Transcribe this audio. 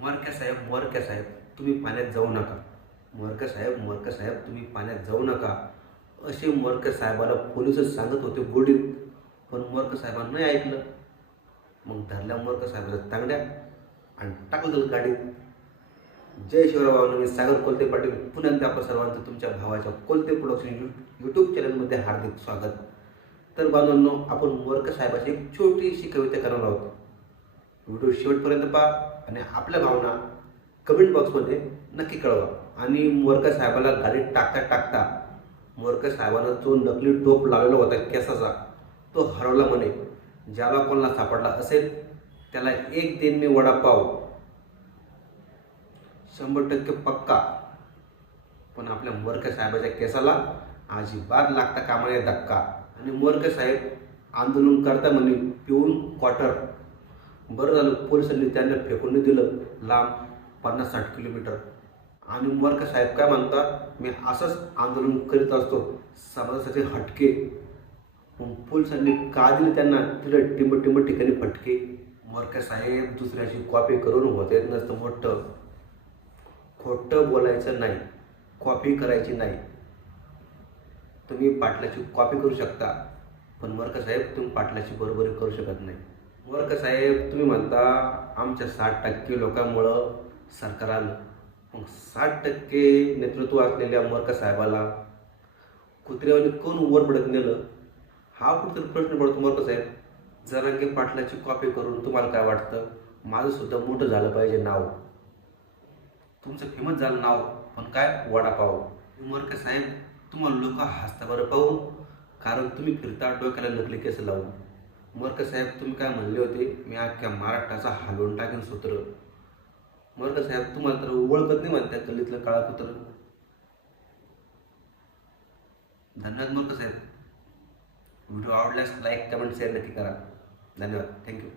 मोरक्या साहेब मोरक्या साहेब तुम्ही पाण्यात जाऊ नका. मोरक्या साहेब मोरक्या साहेब तुम्ही पाण्यात जाऊ नका. असे मोरक्या साहेबाला पोलिसच सांगत होते गोडीत. पण मोरक्या साहेबांना नाही ऐकलं. मग धरल्या मोरक्या साहेबाला तांगड्या आणि टाकलं त्याला गाडीत. जय शिवराव मी सागर कोलते पाटील पुन्हा आपल्या सर्वांचं तुमच्या भावाच्या कोलते प्रोडक्शन यू यूट्यूब चॅनलमध्ये हार्दिक स्वागत. तर बांधवांनो आपण मोरक्या साहेबाची एक छोटीशी कविता करणार आहोत. व्हिडिओ शेवटपर्यंत पहा आणि आपल्या भावना कमेंट बॉक्समध्ये नक्की कळवा. आणि मोरका साहेबाला गाडीत टाकता टाकता मोरका साहेबानं जो नकली टोप लावलेला होता केसाचा तो हरवला म्हणे. ज्याला कोणाला सापडला असेल त्याला एक दिन मी वडापाव. शंभर टक्के पक्का. पण आपल्या मोरक साहेबाच्या केसाला अजिबात लागता कामाने धक्का. आणि मोरक साहेब आंदोलन करता म्हणे पिऊन क्वार्टर बरं झालं पोलिसांनी त्यांना फेकून दिलं. लांब पन्नास साठ किलोमीटर. आणि मोरके साहेब काय म्हणता मी असंच आंदोलन करीत असतो समाजासाठी हटके. मग पोलिसांनी का दिले त्यांना? तिला टिंब टिंब ठिकाणी फटके. मोरके साहेब दुसऱ्याची कॉपी करून होते नसतं मोठं. खोटं बोलायचं नाही कॉपी करायची नाही. तुम्ही पाटलाची कॉपी करू शकता पण मोरका साहेब तुम्ही पाटलाची बरोबरी करू शकत नाही. वर्क साहेब तुम्ही म्हणता आमच्या साठ टक्के लोकांमुळं सरकार आलं. मग साठ टक्के नेतृत्व असलेल्या मर्क साहेबाला कुत्र्यावाने कोण वर पडत नेलं हा कुठेतरी प्रश्न पडतो मर्क साहेब. जरांगे पाटलाची कॉपी करून तुम्हाला काय वाटतं? माझं सुद्धा मोठं झालं पाहिजे नाव. तुमचं फेमस झालं नाव पण काय वडापाव? हो उमरके साहेब तुम्हाला लोक हसता बरं पाहून कारण तुम्ही फिरता डोक्याला नकली केस लावून. मर्क साहेब तुम्ही काय म्हणले होते? मी अख्ख्या महाराष्ट्राचा हलवून टाकेन सूत्र. मर्क साहेब तुम्हाला तर ओळखत नाही म्हणत्या गल्लीतलं काळा कुत्र. धन्यवाद मर्क साहेब. व्हिडिओ आवडल्यास लाईक कमेंट शेअर नक्की करा. धन्यवाद. थँक्यू